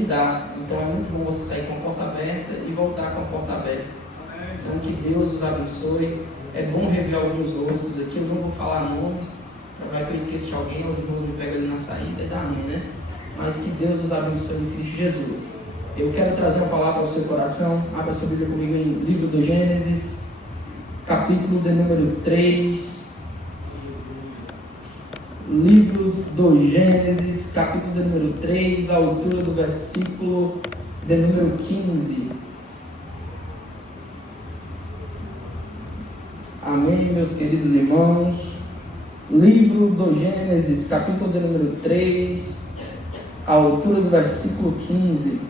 lidar. Então é muito bom você sair com a porta aberta e voltar com a porta aberta. Então que Deus os abençoe. É bom rever alguns rostos aqui, eu não vou falar nomes, vai que eu esqueço de alguém, os irmãos me pegam ali na saída e dá ruim, né? Mas que Deus os abençoe em Cristo Jesus. Eu quero trazer uma palavra ao seu coração. Abra sua Bíblia comigo em livro do Gênesis, capítulo de número 3. Livro do Gênesis, capítulo de número 3, a altura do versículo de número 15. Amém, meus queridos irmãos. Livro do Gênesis, capítulo de número 3, a altura do versículo 15.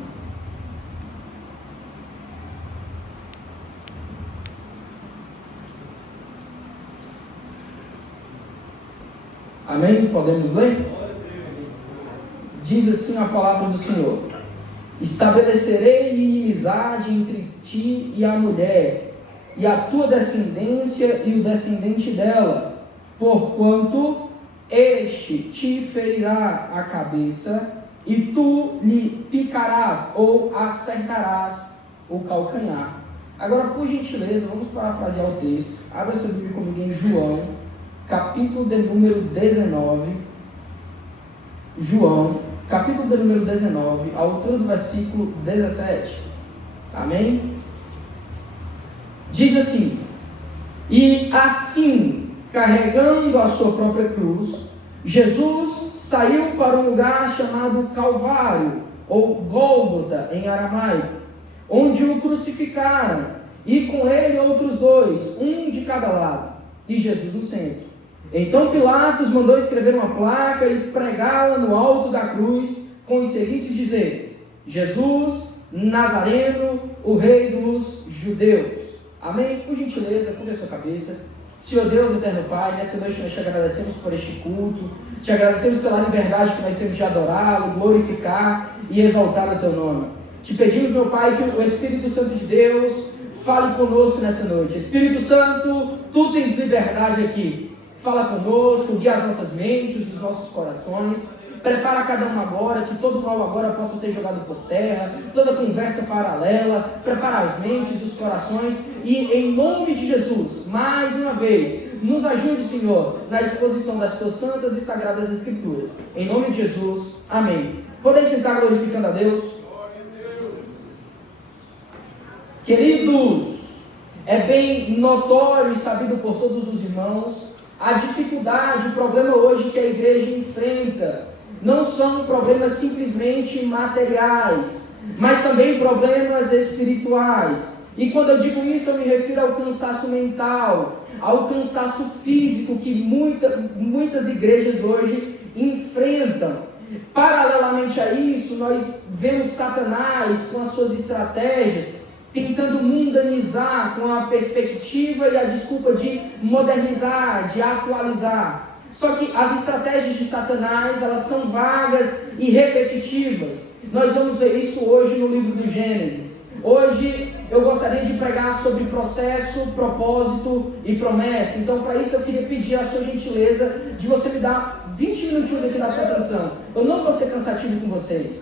Amém? Podemos ler? Diz assim a palavra do Senhor: estabelecerei inimizade entre ti e a mulher, e a tua descendência e o descendente dela, porquanto este te ferirá a cabeça, e tu lhe picarás ou acertarás o calcanhar. Agora, por gentileza, vamos parafrasear o texto. Abra seu Bíblia comigo em João, capítulo de número 19. João, capítulo de número 19, a altura do versículo 17. Amém? Diz assim: e assim, carregando a sua própria cruz, Jesus saiu para um lugar chamado Calvário, ou Gólgota em aramaico, onde o crucificaram, e com ele outros dois, um de cada lado, e Jesus no centro. Então Pilatos mandou escrever uma placa e pregá-la no alto da cruz, com os seguintes dizeres: Jesus Nazareno, o rei dos judeus. Amém? Por gentileza, curva a sua cabeça. Senhor Deus, eterno Pai, nessa noite nós te agradecemos por este culto, te agradecemos pela liberdade que nós temos de adorá-lo, glorificar e exaltar o teu nome. Te pedimos, meu Pai, que o Espírito Santo de Deus fale conosco nessa noite. Espírito Santo, tu tens liberdade aqui. Fala conosco, guia as nossas mentes, os nossos corações. Prepara cada um agora, que todo mal agora possa ser jogado por terra, toda conversa paralela. Prepara as mentes, os corações, e em nome de Jesus, mais uma vez, nos ajude, Senhor, na exposição das tuas santas e sagradas escrituras. Em nome de Jesus, amém. Podem sentar glorificando a Deus. Queridos, é bem notório e sabido por todos os irmãos a dificuldade, o problema hoje que a igreja enfrenta. Não são problemas simplesmente materiais, mas também problemas espirituais. E quando eu digo isso, eu me refiro ao cansaço mental, ao cansaço físico que muitas igrejas hoje enfrentam. Paralelamente a isso, nós vemos Satanás com as suas estratégias, tentando mundanizar com a perspectiva e a desculpa de modernizar, de atualizar. Só que as estratégias de Satanás, elas são vagas e repetitivas. Nós vamos ver isso hoje no livro do Gênesis. Hoje eu gostaria de pregar sobre processo, propósito e promessa. Então, para isso eu queria pedir a sua gentileza de você me dar 20 minutinhos aqui da sua atenção. Eu não vou ser cansativo com vocês.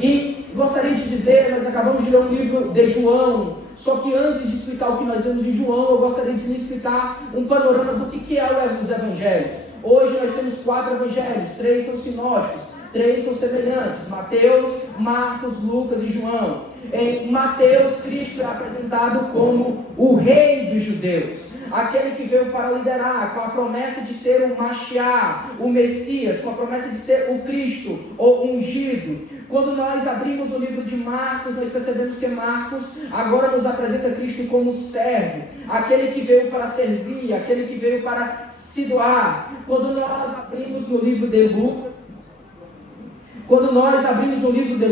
E gostaria de dizer, nós acabamos de ler um livro de João, só que antes de explicar o que nós vemos em João, eu gostaria de lhe explicar um panorama do que é os evangelhos. Hoje nós temos 4 evangelhos, 3 são sinóticos, 3 são semelhantes: Mateus, Marcos, Lucas e João. Em Mateus, Cristo é apresentado como o rei dos judeus, aquele que veio para liderar, com a promessa de ser o Mashiach, o Messias, com a promessa de ser o Cristo, o ungido. Quando nós abrimos o livro de Marcos, nós percebemos que Marcos agora nos apresenta Cristo como servo, aquele que veio para servir, aquele que veio para se doar. Quando nós abrimos no livro de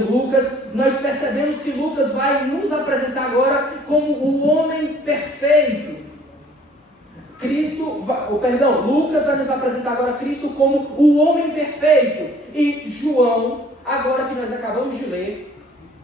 Lucas, nós percebemos que Lucas vai nos apresentar agora como o homem perfeito. Lucas vai nos apresentar agora Cristo como o homem perfeito. E João, agora que nós acabamos de ler,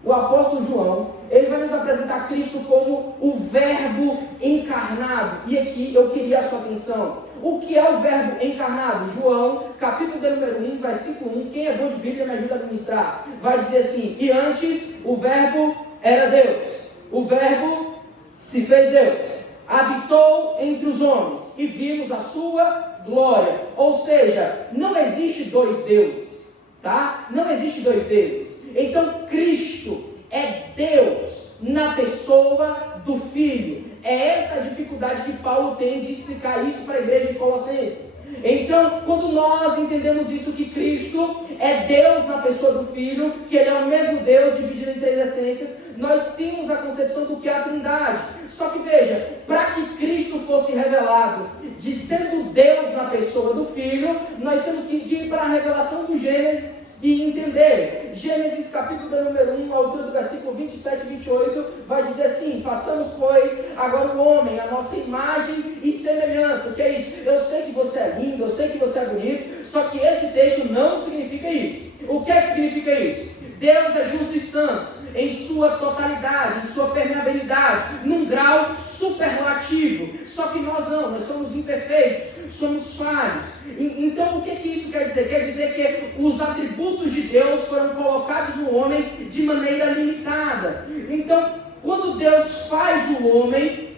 o apóstolo João, ele vai nos apresentar Cristo como o Verbo encarnado. E aqui eu queria a sua atenção. O que é o verbo encarnado? João, capítulo de número 1, versículo 1. Quem é bom de Bíblia me ajuda a administrar. Vai dizer assim: e antes o verbo era Deus. O verbo se fez Deus. Habitou entre os homens e vimos a sua glória. Ou seja, não existe dois deuses, tá? Não existe dois deuses. Então Cristo é Deus na pessoa do Filho. É essa a dificuldade que Paulo tem de explicar isso para a igreja de Colossenses. Então, quando nós entendemos isso, que Cristo é Deus na pessoa do Filho, que Ele é o mesmo Deus dividido em três essências, nós temos a concepção do que é a Trindade. Só que veja, para que Cristo fosse revelado de sendo Deus na pessoa do Filho, nós temos que ir para a revelação do Gênesis e entender. Gênesis capítulo de número 1, a altura do versículo 27 e 28, vai dizer assim: façamos, pois, agora o homem, a nossa imagem e semelhança. O que é isso? Eu sei que você é lindo, eu sei que você é bonito, só que esse texto não significa isso. O que é que significa isso? Deus é justo e santo em sua totalidade, em sua permeabilidade, num grau superlativo. Só que nós não, nós somos imperfeitos, somos falhos. Então o que isso quer dizer? Quer dizer que os atributos de Deus foram colocados no homem de maneira limitada. Então, quando Deus faz o homem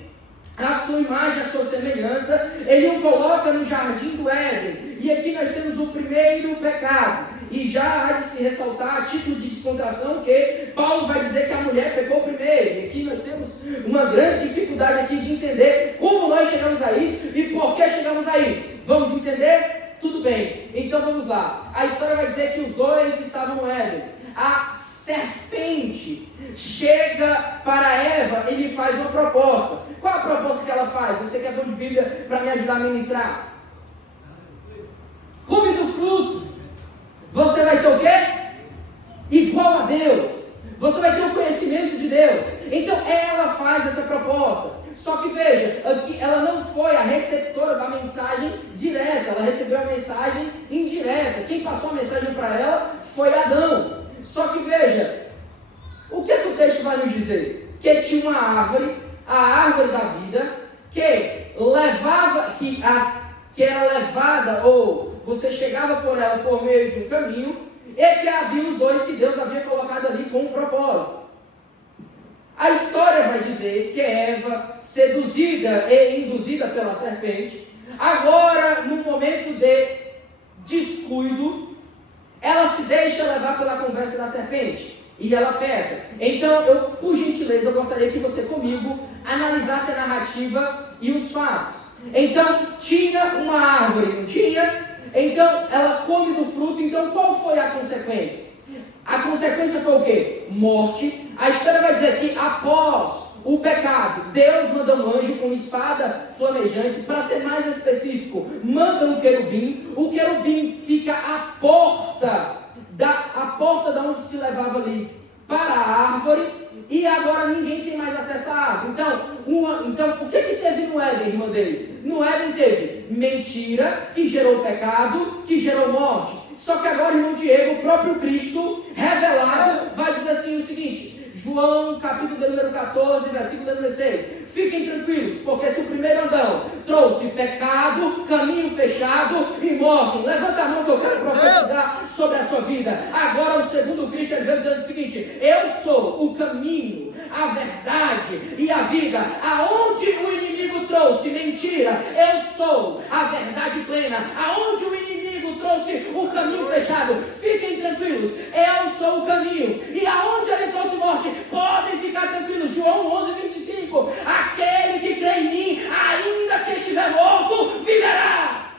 a sua imagem, a sua semelhança, Ele o coloca no jardim do Éden. E aqui nós temos o primeiro pecado. E já há de se ressaltar, a título de descontração, que Paulo vai dizer que a mulher pecou primeiro. E aqui nós temos uma grande dificuldade aqui de entender como nós chegamos a isso e por que chegamos a isso. Vamos entender? Tudo bem. Então vamos lá. A história vai dizer que os dois estavam no Éden. A serpente chega para Eva e lhe faz uma proposta. Qual a proposta que ela faz? Você que é bom de Bíblia para me ajudar a ministrar. Come do fruto. Você vai ser o quê? Igual a Deus. Você vai ter o conhecimento de Deus. Então ela faz essa proposta. Só que veja, aqui ela não foi a receptora da mensagem direta. Ela recebeu a mensagem indireta. Quem passou a mensagem para ela foi Adão. Só que veja, o que o texto vai nos dizer? Que tinha uma árvore, a árvore da vida, que levava, que era levada, ou você chegava por ela por meio de um caminho, e que havia os dois que Deus havia colocado ali com um propósito. A história vai dizer que Eva, seduzida e induzida pela serpente, agora, no momento de descuido, ela se deixa levar pela conversa da serpente e ela peca. Então, por gentileza, eu gostaria que você comigo analisasse a narrativa e os fatos. Então, tinha uma árvore, não tinha? Então, ela come do fruto. Então, qual foi a consequência? A consequência foi o quê? Morte. A história vai dizer que após o pecado, Deus manda um anjo com espada flamejante. Para ser mais específico, manda um querubim. O querubim fica à porta da onde se levava ali para a árvore. E agora ninguém tem mais acesso à árvore. Então o que teve no Éden, irmã deles? No Éden teve mentira, que gerou pecado, que gerou morte. Só que agora, irmão Diego, o próprio Cristo, revelado, vai dizer assim o seguinte: João, capítulo de número 14, versículo de número 6. Fiquem tranquilos, porque se o primeiro Adão trouxe pecado, caminho fechado e morte, levanta a mão que eu quero profetizar sobre a sua vida. Agora o segundo Cristo, ele veio dizendo o seguinte: eu sou o caminho, a verdade e a vida. Aonde o inimigo trouxe mentira, eu sou a verdade plena. Aonde o inimigo trouxe o caminho fechado, fiquem tranquilos, eu sou o caminho. E aonde ele trouxe morte, podem ficar tranquilos. João 11:25, aquele que crê em mim, ainda que estiver morto, viverá.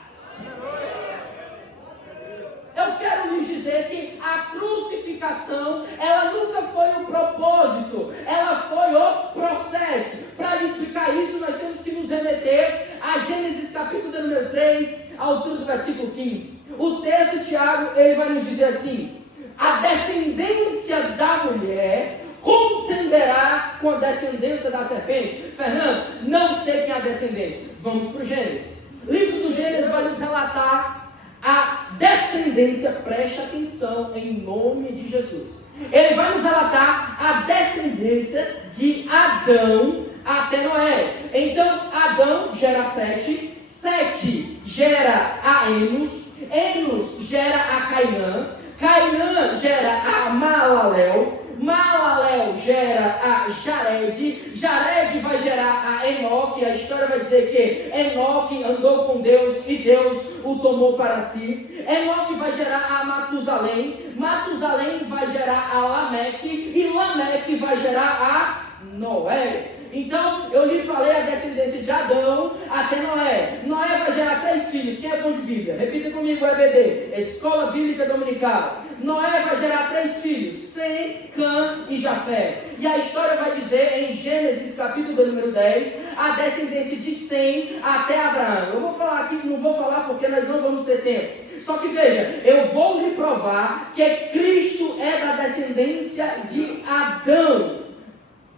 Eu quero lhes dizer que a crucificação, ela nunca foi o propósito, ela foi o processo. Para lhe explicar isso, nós temos que nos remeter a Gênesis capítulo de número 3, à altura do versículo 15. O texto, Tiago, ele vai nos dizer assim: a descendência da mulher contenderá com a descendência da serpente. Fernando, não sei quem é a descendência. Vamos para o Gênesis. O livro do Gênesis vai nos relatar a descendência, preste atenção, em nome de Jesus. Ele vai nos relatar a descendência de Adão até Noé. Então, Adão gera Sete. Sete gera a Enos, Enos gera a Cainã, Cainã gera a Malalel, Malalel gera a Jared, Jared vai gerar a Enoque. A história vai dizer que Enoque andou com Deus e Deus o tomou para si. Enoque vai gerar a Matusalém, Matusalém vai gerar a Lameque e Lameque vai gerar a Noé. Então, eu lhe falei a descendência de Adão até Noé. Noé vai gerar 3 filhos. Quem é bom de Bíblia? Repita comigo, EBD, Escola Bíblica Dominical. Noé vai gerar 3 filhos, Sem, Cã e Jafé. E a história vai dizer em Gênesis capítulo número 10, a descendência de Sem até Abraão. Eu vou falar aqui, não vou falar porque nós não vamos ter tempo. Só que veja, eu vou lhe provar que Cristo é da descendência de Adão.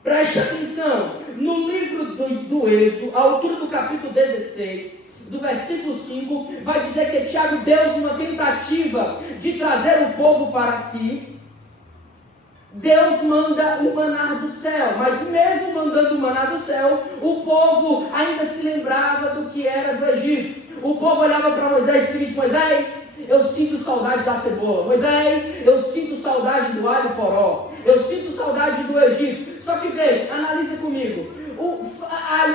Preste atenção, no livro do Êxodo, a altura do capítulo 16, do versículo 5, vai dizer que Tiago, Deus, uma tentativa de trazer o povo para si, Deus manda o maná do céu, mas mesmo mandando o maná do céu, o povo ainda se lembrava do que era do Egito. O povo olhava para Moisés e dizia o seguinte: Moisés, eu sinto saudade da cebola. Moisés, eu sinto saudade do alho poró. Eu sinto saudade do Egito. Só que veja, analise comigo. O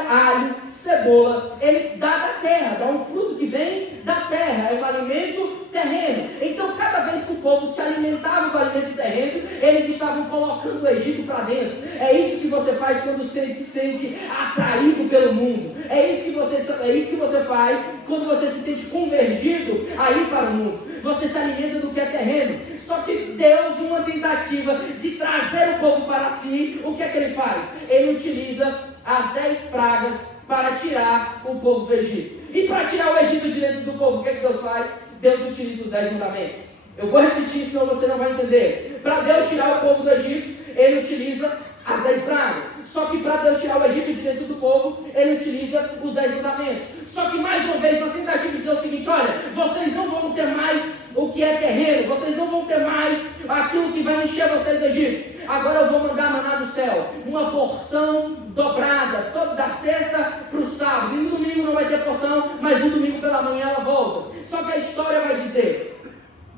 alho, cebola, ele dá da terra, dá um fruto que vem da terra, é um alimento terreno. Então, cada vez que o povo se alimentava do alimento terreno, eles estavam colocando o Egito para dentro. É isso que você faz quando você se sente atraído pelo mundo. É isso que você faz quando você se sente convergido a ir para o mundo. Você se alimenta do que é terreno. Só que Deus, numa tentativa de trazer o povo para si, o que é que ele faz? Ele utiliza as 10 pragas para tirar o povo do Egito. E para tirar o Egito de dentro do povo, o que é que Deus faz? Deus utiliza os 10 mandamentos. Eu vou repetir, senão você não vai entender. Para Deus tirar o povo do Egito, ele utiliza as 10 pragas. Só que para Deus tirar o Egito de dentro do povo, ele utiliza os 10 mandamentos. Só que mais uma vez, na tentativa de dizer o seguinte: olha, vocês não vão ter mais o que é terreno, vocês não vão ter mais aquilo que vai encher vocês do Egito. Agora eu vou mandar maná do céu, uma porção dobrada, toda da sexta para o sábado. E no domingo não vai ter porção, mas no domingo pela manhã ela volta. Só que a história vai dizer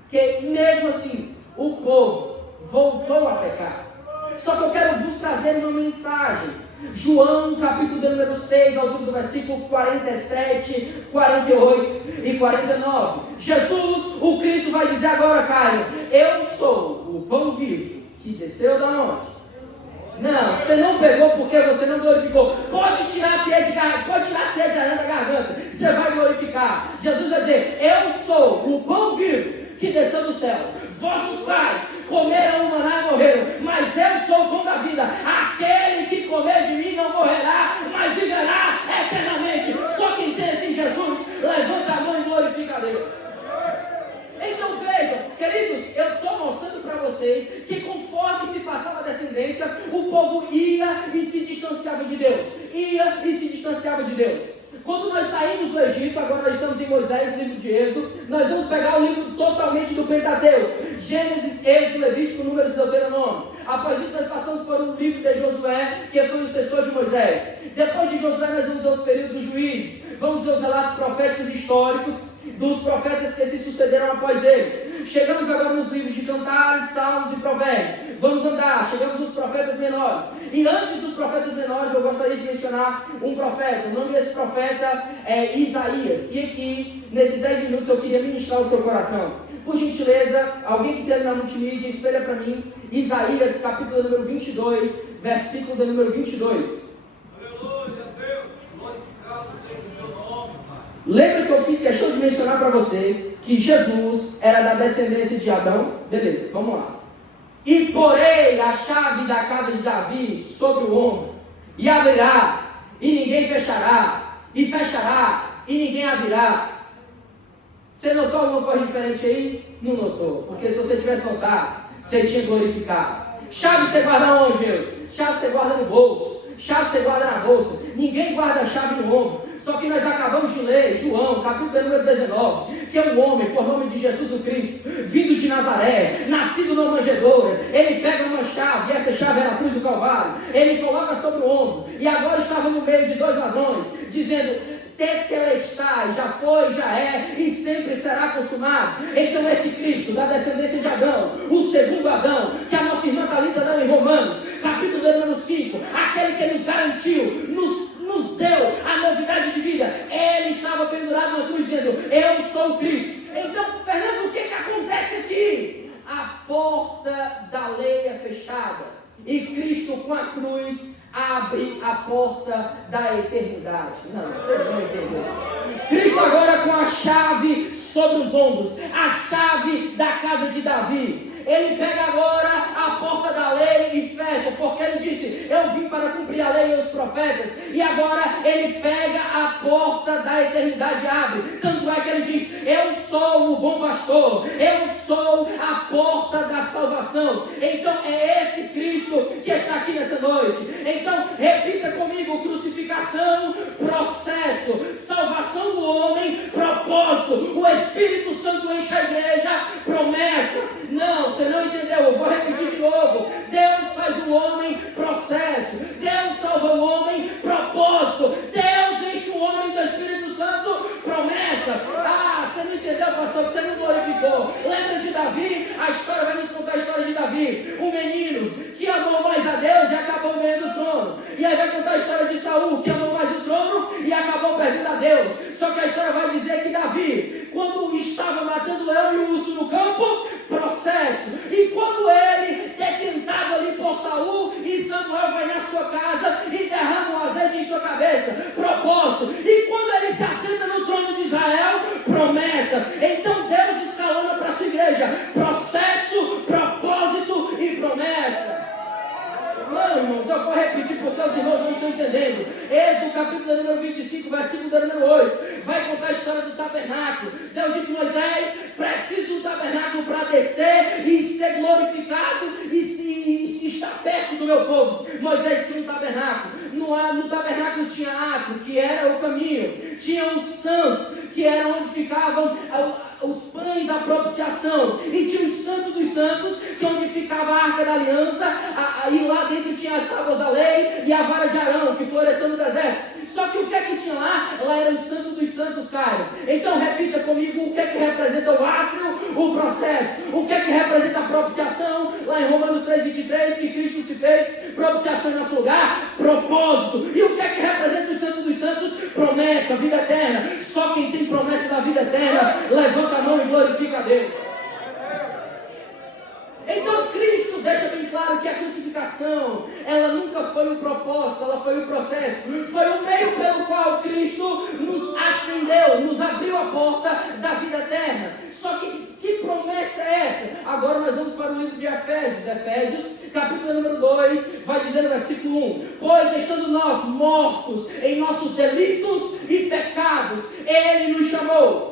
que mesmo assim o povo voltou a pecar. Só que eu quero vos trazer uma mensagem. João, capítulo número 6, ao altura do versículo 47, 48 e 49. Jesus, o Cristo, vai dizer agora, Caio: eu sou o pão vivo que desceu da onde? Não, você não pegou porque você não glorificou. Pode tirar a teia de aranha da garganta, você vai glorificar. Jesus vai dizer: eu sou o pão vivo que desceu do céu. Vossos pais comeram o maná e morreram, mas eu sou o pão da vida. Aquele que comer de mim não morrerá, mas viverá eternamente. Só quem tem esse Jesus, levanta a mão e glorifica a Deus. Então vejam, queridos, eu estou mostrando para vocês que conforme se passava a descendência, o povo ia e se distanciava de Deus. Ia e se distanciava de Deus. Quando nós saímos do Egito, agora nós estamos em Moisés, livro de Êxodo, nós vamos pegar o livro totalmente do Pentateuco: Gênesis, Êxodo, Levítico, Números e Deuteronômio. Após isso nós passamos por um livro de Josué, que foi o sucessor de Moisés. Depois de Josué nós vamos aos períodos dos juízes, vamos aos relatos proféticos e históricos dos profetas que se sucederam após eles. Chegamos agora nos livros de Cantares, Salmos e Provérbios. Vamos andar, chegamos nos profetas menores. E antes dos profetas menores, eu gostaria de mencionar um profeta. O nome desse profeta é Isaías. E aqui, nesses 10 minutos, eu queria ministrar o seu coração. Por gentileza, alguém que tem na multimídia, espelha para mim Isaías, capítulo número 22, versículo do número 22. Aleluia, Deus, glorificado seja o teu nome, Pai. Lembra que eu fiz questão de mencionar para você que Jesus era da descendência de Adão? Beleza, vamos lá. E porei a chave da casa de Davi sobre o ombro, e abrirá, e ninguém fechará, e fechará, e ninguém abrirá. Você notou alguma coisa diferente aí? Não notou, porque se você tivesse notado, você tinha glorificado. Chave você guarda onde, Deus? Chave você guarda no bolso, chave você guarda na bolsa. Ninguém guarda a chave no ombro. Só que nós acabamos de ler João, capítulo número 19, que é um homem, por nome de Jesus o Cristo, vindo de Nazaré, nascido numa manjedoura. Ele pega uma chave, e essa chave era a cruz do Calvário. Ele coloca sobre o ombro, e agora estava no meio de 2 ladrões, dizendo: tetelestai, já foi, já é e sempre será consumado. Então esse Cristo da descendência de Adão, o segundo Adão, que a nossa irmã Thalita deu em Romanos, capítulo número 5, aquele que nos garantiu, nos deu a novidade de vida, ele estava pendurado na cruz dizendo, eu sou o Cristo. Então, Fernando, o que acontece aqui? A porta da lei é fechada e Cristo com a cruz abre a porta da eternidade. Não, você não entendeu. Cristo agora com a chave sobre os ombros, a chave da casa de Davi. Ele pega agora a porta da lei e fecha, porque ele disse, eu vim para cumprir a lei e os profetas, e agora ele pega a porta da eternidade e abre. Tanto é que ele diz, eu sou o bom pastor, eu sou a porta da salvação. Então é esse Cristo que está aqui nessa noite. Então repita comigo, crucificação, processo, salvação do homem, propósito, o Espírito Santo enche a igreja, promessa. Não, você não entendeu, eu vou repetir de novo. Deus faz o homem processo, Deus salva o homem propósito, Deus enche o homem do Espírito Santo promessa. Ah, você não entendeu, pastor, você não glorificou. Lembra de Davi? A história vai nos contar a história de Davi, um menino que amou mais a Deus e acabou ganhando o trono. E aí vai contar a história de Saul, que amou mais o trono e acabou perdendo a Deus. Só que a história vai dizer que Davi, quando estava matando o leão e o urso no campo, processo. E quando ele é tentado ali por Saul, e Samuel vai na sua casa e derrama um azeite em sua cabeça, propósito. E quando ele se assenta no trono de Israel, promessa. Então Deus escalona para a sua igreja, processo, propósito e promessa. Não, irmãos, eu vou repetir porque os irmãos não estão entendendo. Êxodo capítulo número 25, versículo número 8, vai contar a história do tabernáculo. Deus disse, Moisés, preciso do tabernáculo para descer e ser glorificado e estar perto do meu povo. Moisés tinha um tabernáculo. No tabernáculo tinha átrio, que era o caminho. Tinha um santo, que era onde ficavam os pães da propiciação, e tinha o santo dos santos, que é onde ficava a arca da aliança, e lá dentro tinha as tábuas da lei e a vara de Arão, que floresceu no deserto. Só que o que é que tinha lá? Lá era o santo dos santos, Caio. Então repita comigo, o que é que representa o átrio? O processo. O que é que representa a propiciação? Lá em Romanos 3:23, que Cristo se fez propiciação em nosso lugar, propósito. E o que é que representa o santo dos santos? Promessa, vida eterna. Só quem tem promessa da vida eterna, levanta a mão e glorifica a Deus. Então Cristo deixa bem claro que a crucificação, ela nunca foi o propósito, ela foi o processo. Foi o meio pelo qual Cristo nos acendeu, nos abriu a porta da vida eterna. Só que promessa é essa? Agora nós vamos para o livro de Efésios. Efésios, capítulo número 2, vai dizer no versículo 1. Pois estando nós mortos em nossos delitos e pecados, Ele nos chamou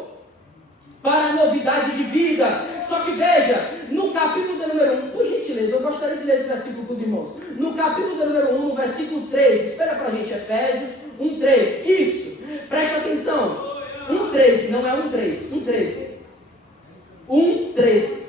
para a novidade de vida. Só que veja, no capítulo número 1, por gentileza, eu gostaria de ler esse versículo com os irmãos. No capítulo número 1, versículo 13, espera pra gente, Efésios 1:13. Isso, preste atenção. 1:13, não é 1:3, 1:13. 1:13.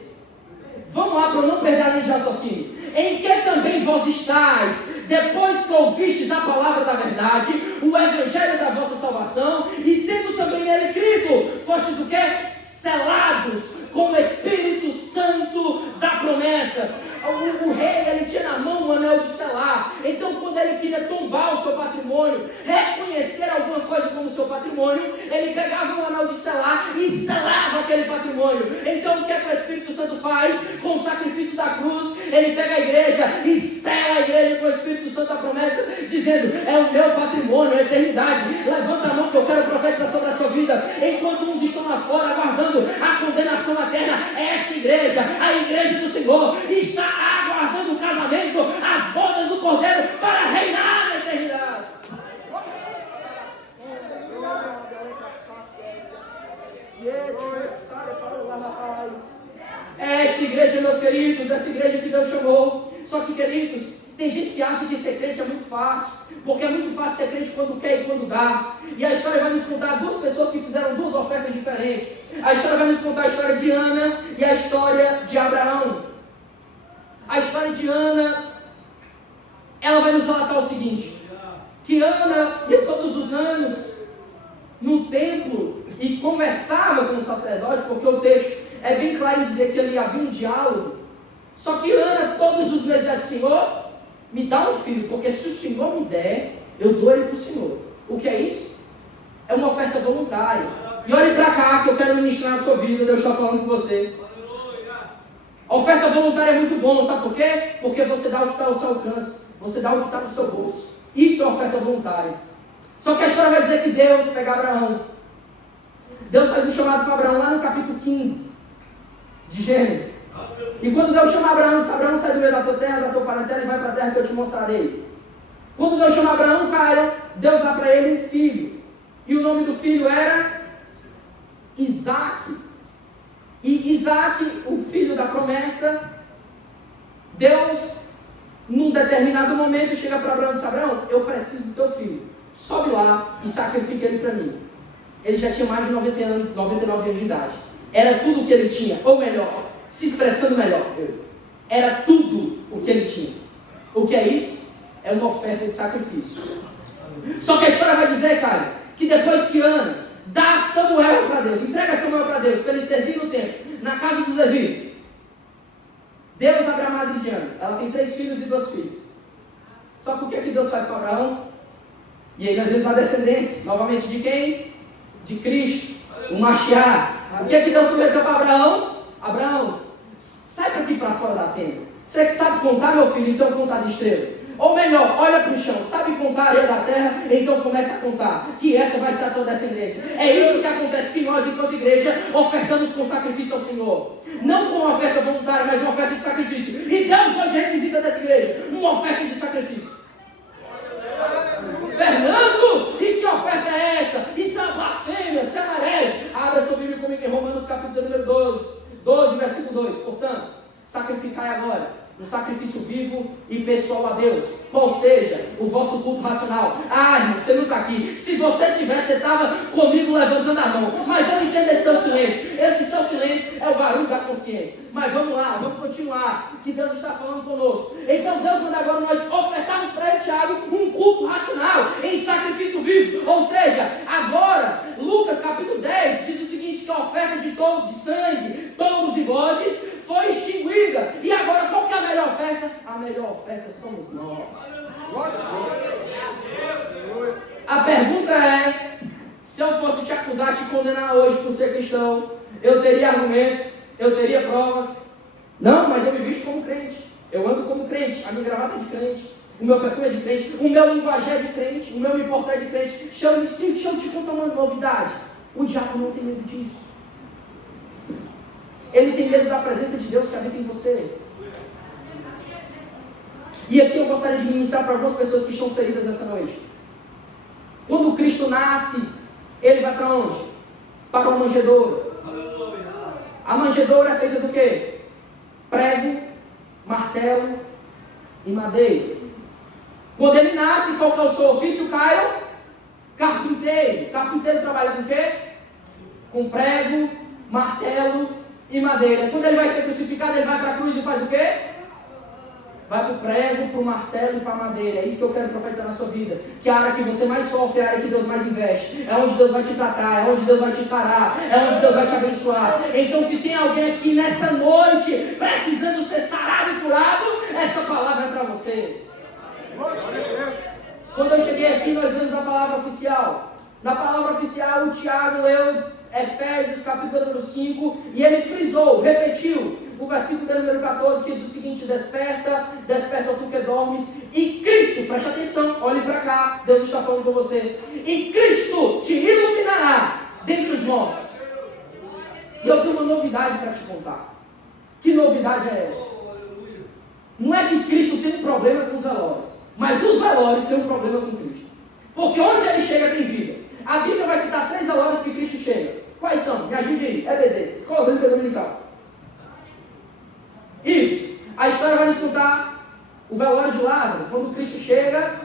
Vamos lá para eu não perder a linha de raciocínio. Em que também vós estáis, depois que ouvistes a palavra da verdade, o evangelho da vossa salvação, e tendo também nele crido, fostes o quê? Selados com o Espírito Santo da promessa. O rei, ele tinha na mão um anel de selar. Então quando ele queria tombar o seu patrimônio, reconhecer alguma coisa como seu patrimônio, ele pegava um anel de selar e selava aquele patrimônio. Então o que é que o Espírito Santo faz? Com o sacrifício da cruz, ele pega a igreja e sela a igreja com o Espírito Santo da promessa, dizendo, é o meu patrimônio, é a eternidade. Levanta a mão que eu quero profetizar sobre a sua vida. Enquanto uns estão lá fora aguardando a condenação eterna, esta igreja, a igreja do Senhor, está aguardando o casamento, as bodas do Cordeiro, para reinar na eternidade. É esta igreja, meus queridos, essa igreja que Deus chamou. Só que, queridos, tem gente que acha que ser crente é muito fácil, porque é muito fácil ser crente quando quer e quando dá. E a história vai nos contar duas pessoas que fizeram duas ofertas diferentes. A história vai nos contar a história de Ana e a história de Abraão. A história de Ana, ela vai nos relatar o seguinte, que Ana, de todos os anos, conversava com o sacerdote, porque o texto é bem claro em dizer que ali havia um diálogo. Só que Ana, todos os meses, já disse: Senhor, me dá um filho, porque se o Senhor me der, eu dou ele para o Senhor. O que é isso? É uma oferta voluntária. E olhe para cá, que eu quero ministrar na sua vida, Deus está falando com você. A oferta voluntária é muito bom, sabe por quê? Porque você dá o que está ao seu alcance, você dá o que está no seu bolso. Isso é oferta voluntária. Só que a história vai dizer que Deus pega Abraão. Deus faz um chamado para Abraão lá no capítulo 15 de Gênesis. E quando Deus chama Abraão, diz: Abraão, sai do meio da tua terra, da tua parentela, e vai para a terra que eu te mostrarei. Quando Deus chama Abraão, cara, Deus dá para ele um filho. E o nome do filho era Isaac. E Isaac, o filho da promessa, Deus, num determinado momento, chega para Abraão e diz: Abraão, eu preciso do teu filho. Sobe lá e sacrifica ele para mim. Ele já tinha mais de 99 anos de idade. Era tudo o que ele tinha, ou melhor, se expressando melhor, Deus. Era tudo o que ele tinha. O que é isso? É uma oferta de sacrifício. Só que a história vai dizer, cara, que depois que Ana dá Samuel para Deus, entrega Samuel para Deus, para ele servir no templo, na casa dos levitas, Deus abre a madre de Ana. Ela tem 3 filhos e 2 filhas. Só que o que é que Deus faz com Abraão? E aí nós vemos a descendência, novamente de quem? De Cristo, o Mashiach. O que é que Deus prometeu para Abraão? Abraão, sai para aqui para fora da tenda. Você que sabe contar, meu filho, então conta as estrelas. Ou melhor, olha para o chão, sabe contar a areia da terra, então começa a contar, que essa vai ser a tua descendência. É isso que acontece, que nós, enquanto igreja, ofertamos com sacrifício ao Senhor. Não com uma oferta voluntária, mas uma oferta de sacrifício. E Deus hoje requisita dessa igreja uma oferta de sacrifício. Fernando, e que oferta é essa? Isso é blasfêmia, isso é maré. Abra sua Bíblia comigo em Romanos capítulo número 12, versículo 2. Portanto, sacrificai agora um sacrifício vivo e pessoal a Deus, qual seja o vosso culto racional. Ah, irmão, você não está aqui. Se você tivesse, você estava comigo levantando a mão. Mas eu entendo esse seu silêncio. Esse seu silêncio é o barulho da consciência. Mas vamos lá, vamos continuar, que Deus está falando conosco. Então Deus manda agora nós ofertarmos para ele, Tiago, um culto racional em sacrifício vivo. Ou seja, agora, Lucas capítulo 10 diz o seguinte, que a oferta de sangue, touros e bodes foi extinguida. E agora, qual que é a melhor oferta? A melhor oferta somos nós. A pergunta é, se eu fosse te acusar, te condenar hoje por ser cristão, eu teria argumentos, eu teria provas? Não, mas eu me visto como crente. Eu ando como crente, a minha gravata é de crente, o meu perfume é de crente, o meu linguajar é de crente, o meu me portar é de crente. Deixa eu te contar uma novidade. O diabo não tem medo disso. Ele tem medo da presença de Deus que habita em você. E aqui eu gostaria de ministrar para algumas pessoas que estão feridas essa noite. Quando Cristo nasce, ele vai para onde? Para uma manjedoura. A manjedoura é feita do quê? Prego, martelo e madeira. Quando ele nasce, qual que é o seu ofício, Caio? Carpinteiro. Carpinteiro trabalha com o quê? Com prego, martelo e madeira. Quando ele vai ser crucificado, ele vai para a cruz e faz o quê? Vai para o prego, para o martelo e para a madeira. É isso que eu quero profetizar na sua vida. Que a área que você mais sofre é a área que Deus mais investe. É onde Deus vai te tratar, é onde Deus vai te sarar, é onde Deus vai te abençoar. Então, se tem alguém aqui nessa noite precisando ser sarado e curado, essa palavra é para você. Quando eu cheguei aqui, nós vimos a palavra oficial. Na palavra oficial, o Tiago leu Efésios capítulo número 5 e ele frisou, repetiu o versículo número 14, que diz o seguinte: desperta, desperta tu que dormes, e Cristo, preste atenção, olhe para cá, Deus está falando com você, e Cristo te iluminará dentre os mortos. E eu tenho uma novidade para te contar. Que novidade é essa? Não é que Cristo tem um problema com os velórios, mas os velórios têm um problema com Cristo. Porque onde ele chega tem vida. A Bíblia vai citar 3 velórios que Cristo chega. Quais são? Me ajude aí. EBD, Escola Bíblica Dominical. Isso. A história vai nos contar o velório de Lázaro. Quando Cristo chega,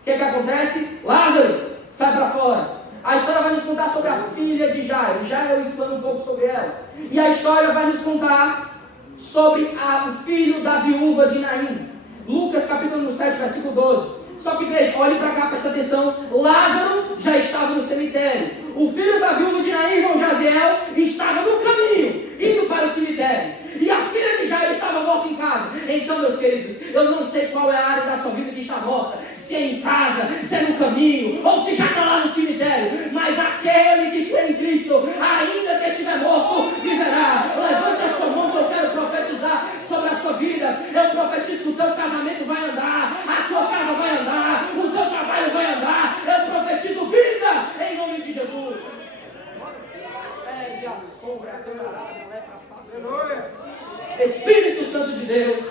o que acontece? Lázaro, sai para fora. A história vai nos contar sobre a filha de Jairo. Jairo, eu explano um pouco sobre ela. E a história vai nos contar sobre o filho da viúva de Naim. Lucas capítulo 7, versículo 12. Só que veja, olhe para cá, presta atenção. Lázaro já estava no cemitério. O filho da viúva de Naim, irmão Jaziel, estava no caminho, indo para o cemitério. E a filha de Jairo estava morta em casa. Então, meus queridos, eu não sei qual é a área da sua vida que está morta. Se é em casa, se é no caminho, ou se já está lá no cemitério. Mas aquele que crê em Cristo, ainda que estiver morto, viverá. Levante a sua mão que eu quero profetizar sobre a sua vida. Eu profetizo que o teu casamento vai andar, a tua casa vai andar, o teu trabalho vai andar. Eu profetizo vida em nome de Jesus. Pegue a sombra, a camarada, lepra face. Espírito Santo de Deus.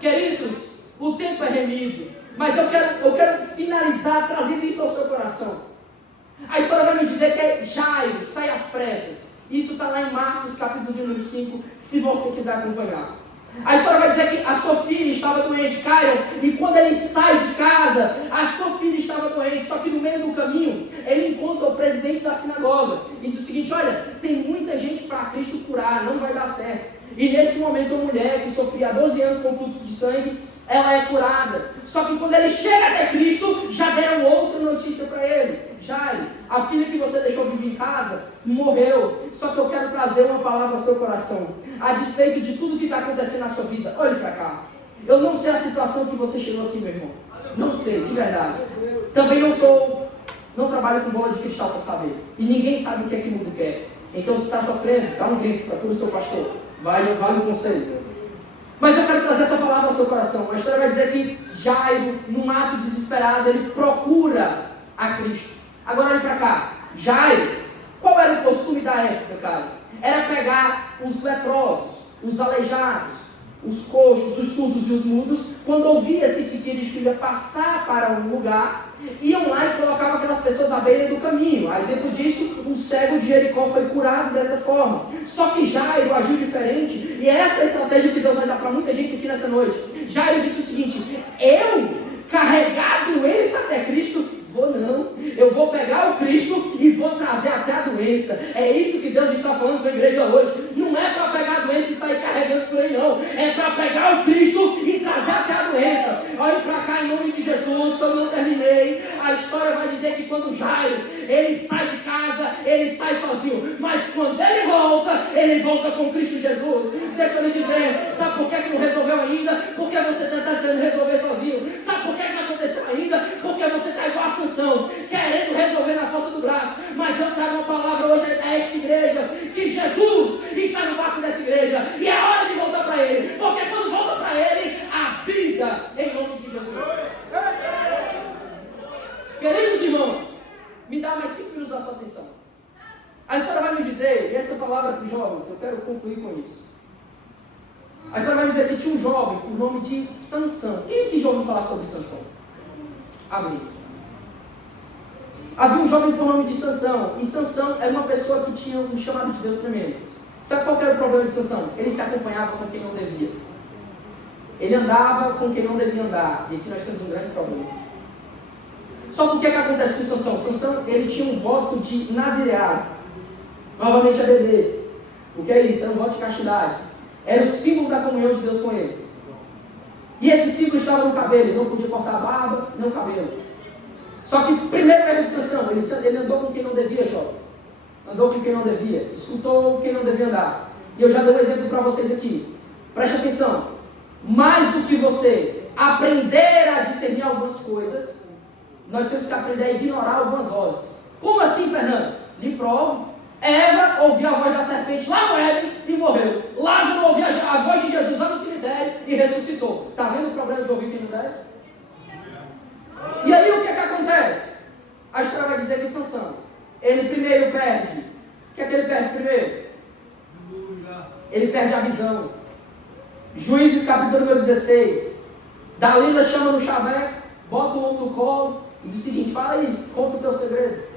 Queridos, o tempo é remido. Mas eu quero finalizar trazendo isso ao seu coração. A história vai nos dizer que Jairo sai às pressas. Isso está lá em Marcos, capítulo de número 5, se você quiser acompanhar. A história vai dizer que a sua filha estava doente, Caio, e quando ele sai de casa, a sua filha estava doente, só que no meio do caminho, ele encontra o presidente da sinagoga, e diz o seguinte: olha, tem muita gente para Cristo curar, não vai dar certo. E nesse momento a mulher que sofria há 12 anos com fluxo de sangue, ela é curada. Só que quando ele chega até Cristo, já deram outra notícia para ele: Jairo, a filha que você deixou viver em casa, morreu. Só que eu quero trazer uma palavra ao seu coração, a despeito de tudo que está acontecendo na sua vida. Olhe para cá. Eu não sei a situação que você chegou aqui, meu irmão. Não sei, de verdade. Também não trabalho com bola de cristal para saber. E ninguém sabe o que é que o mundo quer. Então, se está sofrendo, dá um grito, procura o seu pastor. Vale o conselho. Mas eu quero trazer essa palavra ao seu coração. A história vai dizer que Jairo, num ato desesperado, ele procura a Cristo. Agora olhe para cá. Jairo, qual era o costume da época, cara? Era pegar os leprosos, os aleijados, os coxos, os surdos e os mudos. Quando ouvia-se que Cristo ia passar para um lugar, iam lá e colocavam aquelas pessoas à beira do caminho. A exemplo disso, o cego de Jericó foi curado dessa forma. Só que Jairo agiu diferente, e essa é a estratégia que Deus vai dar para muita gente aqui nessa noite. Jairo disse o seguinte: eu carregar a doença até Cristo? Vou não, eu vou pegar o Cristo e vou trazer até a doença. É isso que Deus está falando para a igreja hoje. Não é para pegar a doença e sair carregando por aí não. É para pegar o Cristo e trazer até a doença. Olhe para cá em nome de Jesus, que eu não terminei. A história vai dizer que quando Jairo, ele sai de casa, ele sai sozinho. Mas quando ele volta com Cristo Jesus. Deixa eu lhe dizer, sabe por que não resolveu ainda? Porque você está tentando resolver sozinho. Sabe por que não aconteceu ainda? Porque você está igual a Sansão, querendo resolver na força do braço. Mas eu trago uma palavra hoje a esta igreja, que Jesus está no barco dessa igreja, e é hora de voltar para Ele, porque quando volta para Ele, a vida em nome de Jesus. Queridos irmãos, me dá mais 5 minutos da sua atenção. A história vai nos dizer, e essa palavra para os jovens, eu quero concluir com isso. A história vai dizer que tinha um jovem por nome de Sansão. Quem que já ouviu falar sobre Sansão? Amém. Havia um jovem por nome de Sansão, e Sansão era uma pessoa que tinha um chamado de Deus tremendo. Sabe qual era o problema de Sansão? Ele se acompanhava com quem não devia. Ele andava com quem não devia andar, e aqui nós temos um grande problema. Só que o que acontece com Sansão? Sansão, ele tinha um voto de nazireado. Novamente a beber. O que é isso? Era um voto de castidade. Era o símbolo da comunhão de Deus com ele. E esse símbolo estava no cabelo. Ele não podia cortar a barba, nem o cabelo. Só que, primeiro pega de Sansão, ele andou com quem não devia, jovem. Andou com quem não devia. Escutou quem não devia andar. E eu já dei um exemplo para vocês aqui. Preste atenção. Mais do que você aprender a discernir algumas coisas, nós temos que aprender a ignorar algumas vozes. Como assim, Fernando? Lhe provo. Eva ouvia a voz da serpente lá no Éden e morreu. Lázaro ouvia a voz de Jesus lá no cemitério e ressuscitou. Está vendo o problema de ouvir quem não deve? E aí o que acontece? A história vai dizer que Sansão, ele primeiro perde. O que é que ele perde primeiro? Ele perde a visão. Juízes capítulo número 16. Dalila chama no chaveco, bota o ombro no colo e diz o seguinte: fala aí, conta o teu segredo.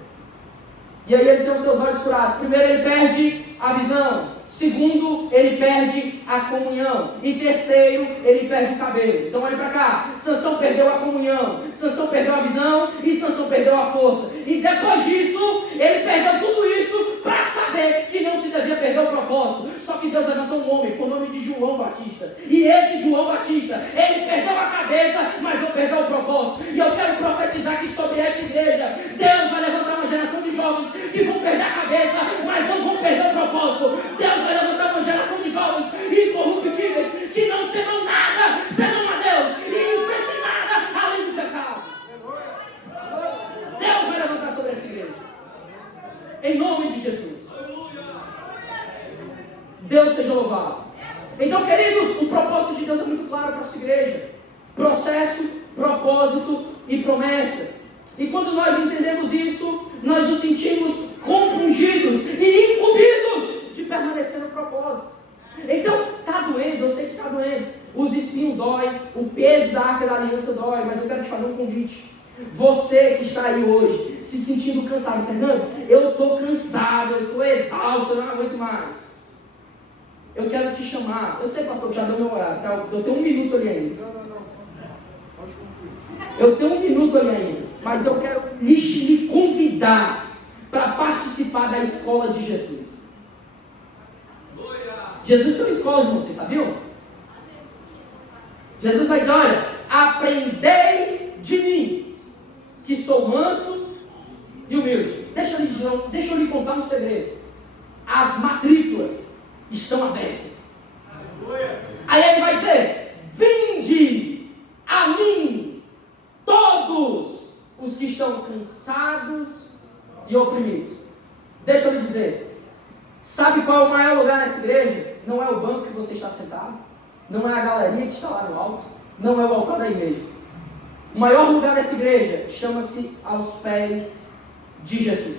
E aí ele tem os seus olhos curados. Primeiro ele perde a visão. Segundo, ele perde a comunhão. E terceiro, ele perde o cabelo. Então olha para cá. Sansão perdeu a comunhão, Sansão perdeu a visão e Sansão perdeu a força. E depois disso, ele perdeu tudo isso para saber saber que não se devia perder o propósito. Só que Deus levantou um homem por nome de João Batista. E esse João Batista, ele perdeu a cabeça, mas não perdeu o propósito. E eu quero profetizar que sobre esta igreja, Deus vai levantar uma geração de jovens que vão perder a cabeça, mas não vão perder o propósito. Deus vai levantar uma geração de jovens incorruptíveis que não temam nada senão a Deus e não enfrentem nada além do pecado. Deus vai levantar sobre essa igreja. Em nome de Jesus. Deus seja louvado. Então, queridos, o propósito de Deus é muito claro para essa igreja: processo, propósito e promessa. E quando nós entendemos isso, nós nos sentimos compungidos e incumbidos de permanecer no propósito. Então, está doendo, eu sei que está doendo. Os espinhos doem, o peso da arca da aliança dói, mas eu quero te fazer um convite. Você que está aí hoje, se sentindo cansado, Fernando, eu estou cansado, eu estou exausto, eu não aguento mais. Eu quero te chamar. Eu sei, pastor, que já deu meu horário, tá? Eu tenho 1 minuto ali ainda. Eu tenho 1 minuto ali ainda. Mas eu quero lhe convidar para participar da escola de Jesus. Jesus tem uma escola, irmão, vocês sabiam? Jesus vai dizer: olha, aprendei de mim, que sou manso e humilde. Deixa eu lhe contar um segredo. As matrículas estão abertas. Aí ele vai dizer: vinde a mim todos os que estão cansados e oprimidos. Deixa eu lhe dizer, sabe qual é o maior lugar nessa igreja? Não é o banco que você está sentado, não é a galeria que está lá no alto, não é o altar da igreja. O maior lugar dessa igreja chama-se aos pés de Jesus.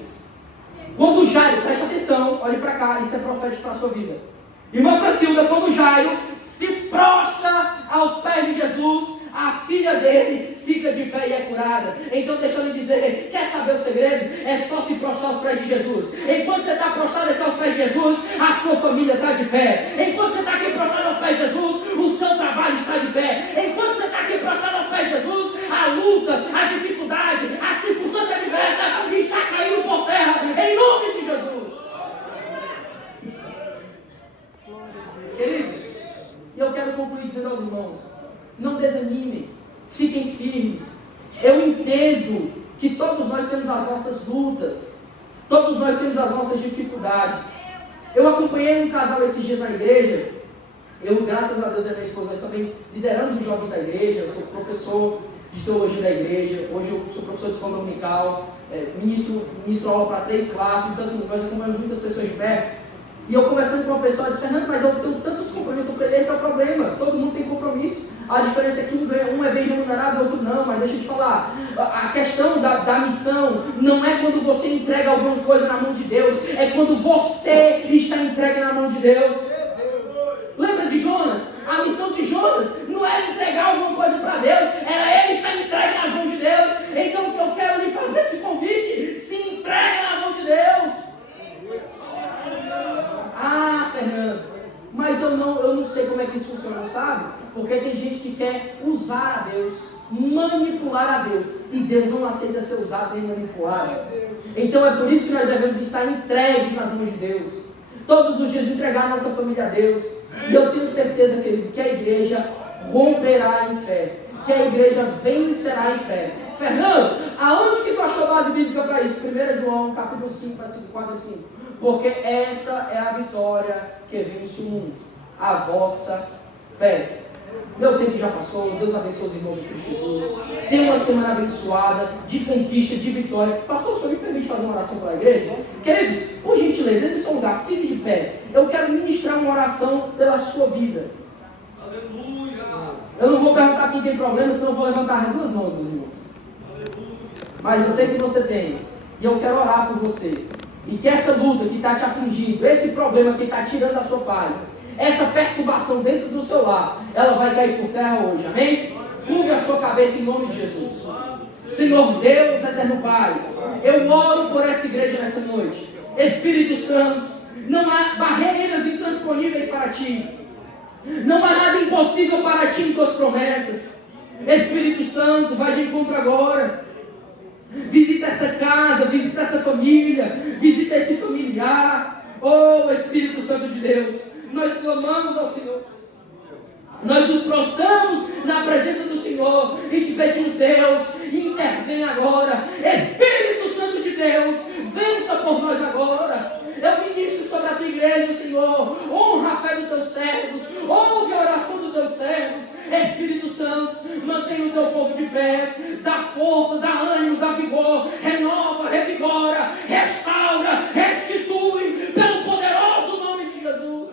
Quando Jairo, preste atenção, olhe para cá, isso é profético para a sua vida. Irmã Francilda, quando Jairo se prostra aos pés de Jesus, a filha dele fica de pé e é curada. Então deixa eu lhe dizer, quer saber o segredo? É só se prostrar aos pés de Jesus. Enquanto você está prostrado aqui aos pés de Jesus, a sua família está de pé. Enquanto você está aqui prostrado aos pés de Jesus, o seu trabalho está de pé. Enquanto você está aqui prostrado aos pés de Jesus, a luta, a dificuldade, a circunstância adversa está caindo por terra, em nome de Jesus. Queridos, e eu quero concluir dizendo aos irmãos: não desanimem, fiquem firmes. Eu entendo que todos nós temos as nossas lutas, todos nós temos as nossas dificuldades. Eu acompanhei um casal esses dias na igreja. Eu, graças a Deus, e a minha esposa, nós também lideramos os jovens da igreja. Eu sou professor de teologia da igreja, hoje eu sou professor de escola dominical, ministro aula para 3 classes, então assim, nós acompanhamos muitas pessoas de perto. E eu conversando com uma pessoa, eu disse: Fernando, mas eu tenho tantos compromissos. Eu falei: esse é o problema, todo mundo tem compromisso. A diferença é que um é bem remunerado e o outro não. Mas deixa eu te falar, a questão da missão não é quando você entrega alguma coisa na mão de Deus, é quando você está entregue na mão de Deus. Lembra de Jonas? A missão de Jonas não era entregar alguma coisa para Deus, era ele estar entregue nas mãos de Deus. Então eu quero lhe fazer esse convite: se entregue na mão de Deus. Ah, Fernando, mas eu não sei como é que isso funciona, sabe? Porque tem gente que quer usar a Deus, manipular a Deus, e Deus não aceita ser usado nem manipulado. Então é por isso que nós devemos estar entregues nas mãos de Deus, todos os dias entregar a nossa família a Deus. E eu tenho certeza, querido, que a igreja romperá em fé, que a igreja vencerá em fé. Fernando, aonde que tu achou base bíblica para isso? 1 João, capítulo 5, versículo 4 e 5. Porque essa é a vitória que vence o mundo, a vossa fé. Meu tempo já passou, Deus abençoe os irmãos de Cristo Jesus. Tenha uma semana abençoada, de conquista, de vitória. Pastor, o senhor me permite fazer uma oração pela igreja? Queridos, por gentileza, entre no seu lugar, fique de pé. Eu quero ministrar uma oração pela sua vida. Aleluia! Eu não vou perguntar quem tem problema, senão eu vou levantar as 2 mãos, meus irmãos. Mas eu sei que você tem, e eu quero orar por você. E que essa luta que está te afligindo, esse problema que está tirando a sua paz, essa perturbação dentro do seu lar, ela vai cair por terra hoje, amém? Curve a sua cabeça em nome de Jesus. Senhor Deus, eterno Pai, eu oro por essa igreja nessa noite. Espírito Santo, não há barreiras intransponíveis para Ti, não há nada impossível para Ti em Tuas promessas. Espírito Santo, vai de encontro agora. Visita essa casa, visita essa família, visita esse familiar. Oh, Espírito Santo de Deus, nós clamamos ao Senhor. Nós nos prostramos na presença do Senhor e te pedimos, Deus, intervém agora. Espírito Santo de Deus, vença por nós agora. Eu ministro sobre a tua igreja, Senhor. Honra a fé dos teus servos. Ouve a oração dos teus servos. Espírito Santo, mantenha o teu povo de pé. Dá força, dá ânimo, dá vigor. Renova, revigora, restaura, restitui. Pelo poderoso nome de Jesus.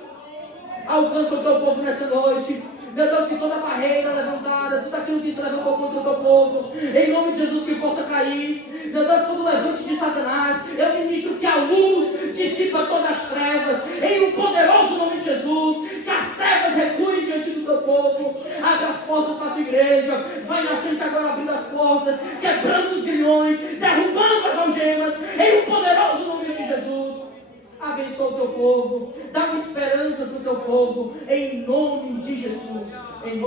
Alcança o teu povo nessa noite. Meu Deus, que toda barreira levantada, tudo aquilo que se levantou contra o teu povo, em nome de Jesus, que possa cair. Meu Deus, todo levante de Satanás, eu ministro que a luz dissipa todas as trevas, em um poderoso nome de Jesus, que as trevas recuem diante do teu povo. Abre as portas para a tua igreja, vai na frente agora abrindo as portas, quebrando os grilhões, derrubando as algemas, em um poderoso nome de Jesus. Abençoa o teu povo, dá uma esperança para o teu povo, em nome de Jesus. Em nome